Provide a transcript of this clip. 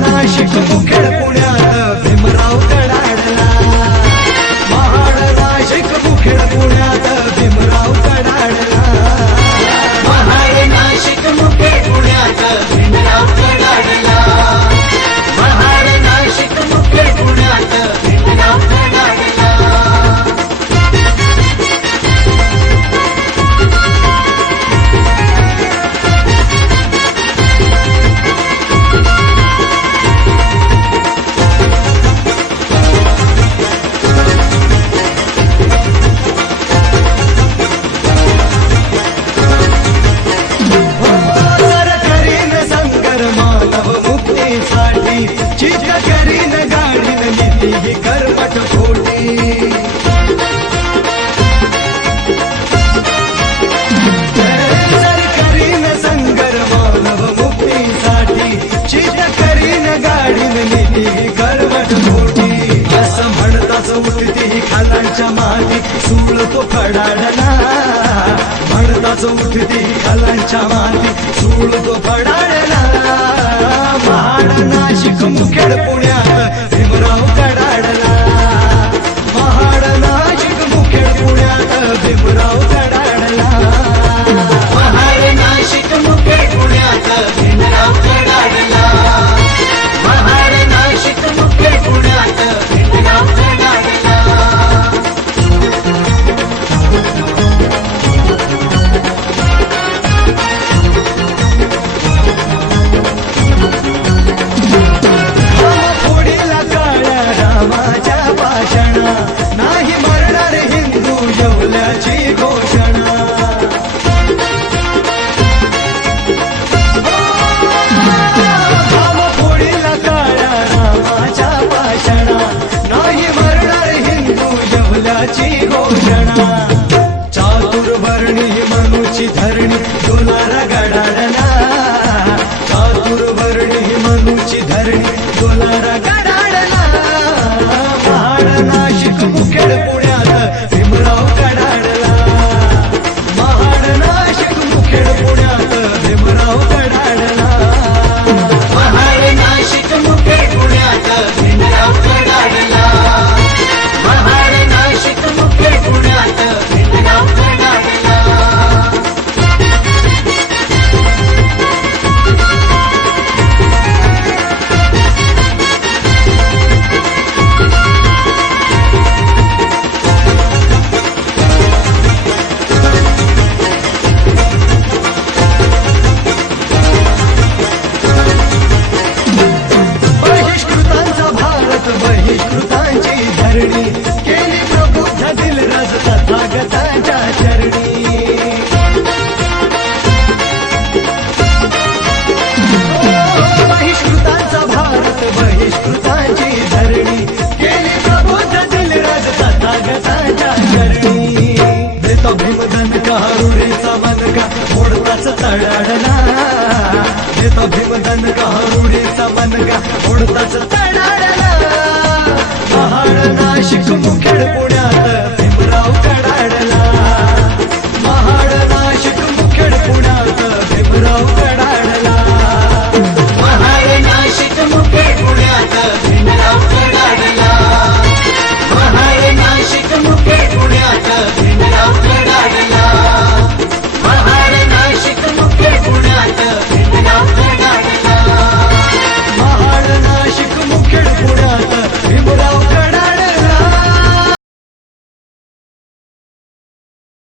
नाशिक मुखेड पुण्यात भीमराव कडाडला महाड नाशिक मुखेड पुण्यात भीमराव कडाडला महाड नाशिक मुखेड पुण्यात भीमराव कडाडला महाड नाशिक मुखेड पुण्यात भीमराव कडाडला चित करीन गाडीन नीती कर्मठ खोटी करीन संगर मानव मुक्तीसाठी चित करीन गाडीन नीती कर्मठ खोटी असं म्हणताच उठती खालांच्या माती सूळ तो कडाडला म्हणताच उठती खालांच्या माती सूळ तो कडाडला महाड नाशिक मुखेड पुण्यात भीमराव कडाडला महाड नाशिक मुखेड पुण्यात भीमराव कडाडला महाड नाशिक मुखेड पुण्यात भीमराव कडाडला महाड नाशिक मुखेड पुण्यात भीमराव कडाडला नाही मरणार हिंदू येवल्याची घोषणा फोडीला काळ्या रामाच्या भाषणा नाही मरणार हिंदू येवल्याची घोषणा चातुर्वर्णी मनुची धरणी डोलारा गडाडला चातुर्वर्णी मनुची धरणी डोलारा गडाडला नाशिक मुखेड पुण्यात भीमराव कडाडला महाड नाशिक मुखेड पुण्यात भीमराव कडाडला महाड नाशिक मुखेड पुण्यात भीमराव कडाडला महाड नाशिक मुखेड पुण्यात भीमराव कडाडला बहिष्कृतांचा भारत बहिष्कृतांची धरणी केली प्रबुद्ध दिलरस तथागतांच्या चरणी बहिष्कृतांचा भारत बहिष्कृतांची धरणी केली प्रबुद्ध दिलरस तथागतांच्या चरणी देतो भीमधन कहारुडीचा मनका मोडताच तडाडला देतो भीमधन कहारुडीचा मनका मोडताच तडाडला महाड नाशिक मुखेड पुण्यात भीमराव कडाडला महाड नाशिक मुखेड पुण्यात भीमराव